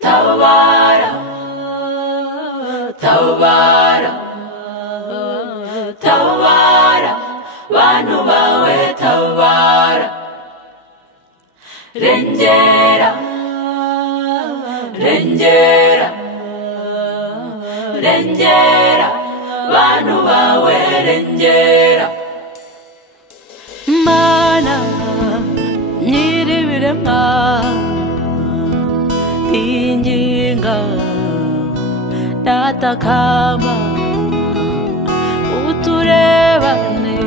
Tabara, Tabara, Tabara, bantu bawe Tabara, rengera, rengera, rengera, bantu bawe rengera. Mana nyiribiremwa inginga datakama uturebane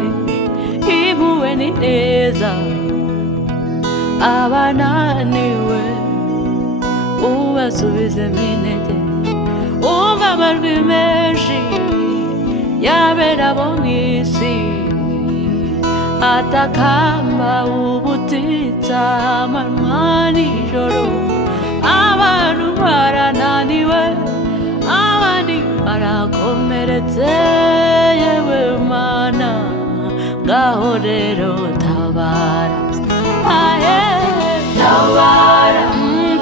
impuhwe ni neza abananiwe ubasubizemo intege umva amajwi menshi yabera bo mw'isi atakamba ubutitsa amanywa nijoro abantu barananiwe abandi barakomeretse yewe Mana ngaho rero tabara aye tabara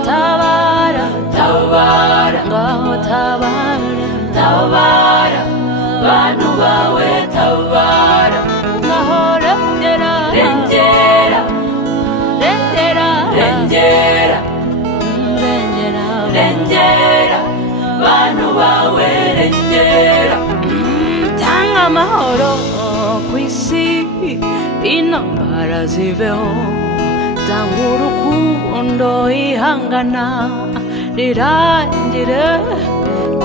tabara tabara ngaho tabara tabara bantu bawe tabara ngaho rengera rengera rengera rengera rengera rengera bantu bawe rengera tanga amahoro kw'isi intambara ziveho tanga urukundo ihangana rirangire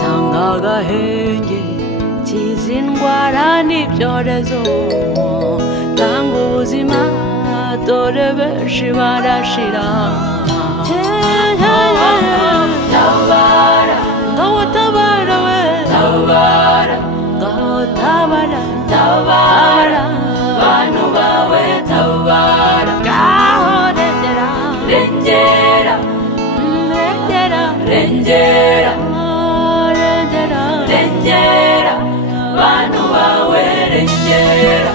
tanga agahenge kiza indwara n'ibyorezo tanga ubuzima dore benshi barashira tabara ngaho tabara we tabara ngaho tabara tabara bantu bawe tabara ngaho rengera rengera rengera rengera rengera rengera bantu bawe rengera.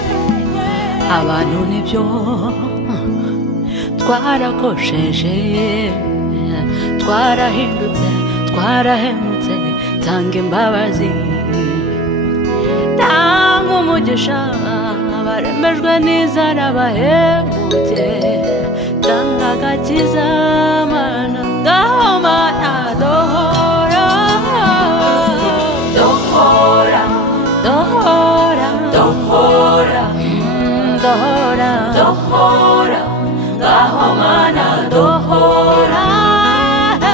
Abantu nibyo twarakosheje twarahindutse twarahemutse tanga imbabazi tanga umugisha baremejwe n'inzara bahemutse tanga agakiza Mana ngaho Mana dohora dohora dohora dohora dohora dohora ngaho Mana dohora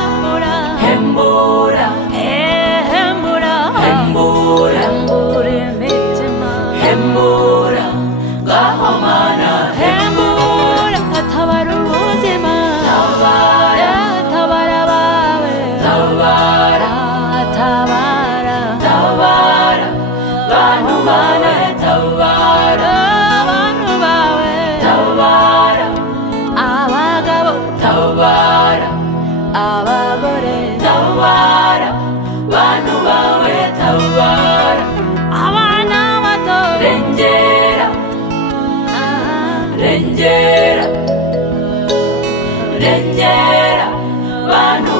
hembura hembura hembura hembura hembura imitima hembura ngaho Mana hembura tabara ubuzima tabara tabara bawe tabara tabara tabara bantu bawe tabara bantu bawe tabara abagabo tabara abagore tabara bantu bawe tabara abana bato rengera rengera rengera bantu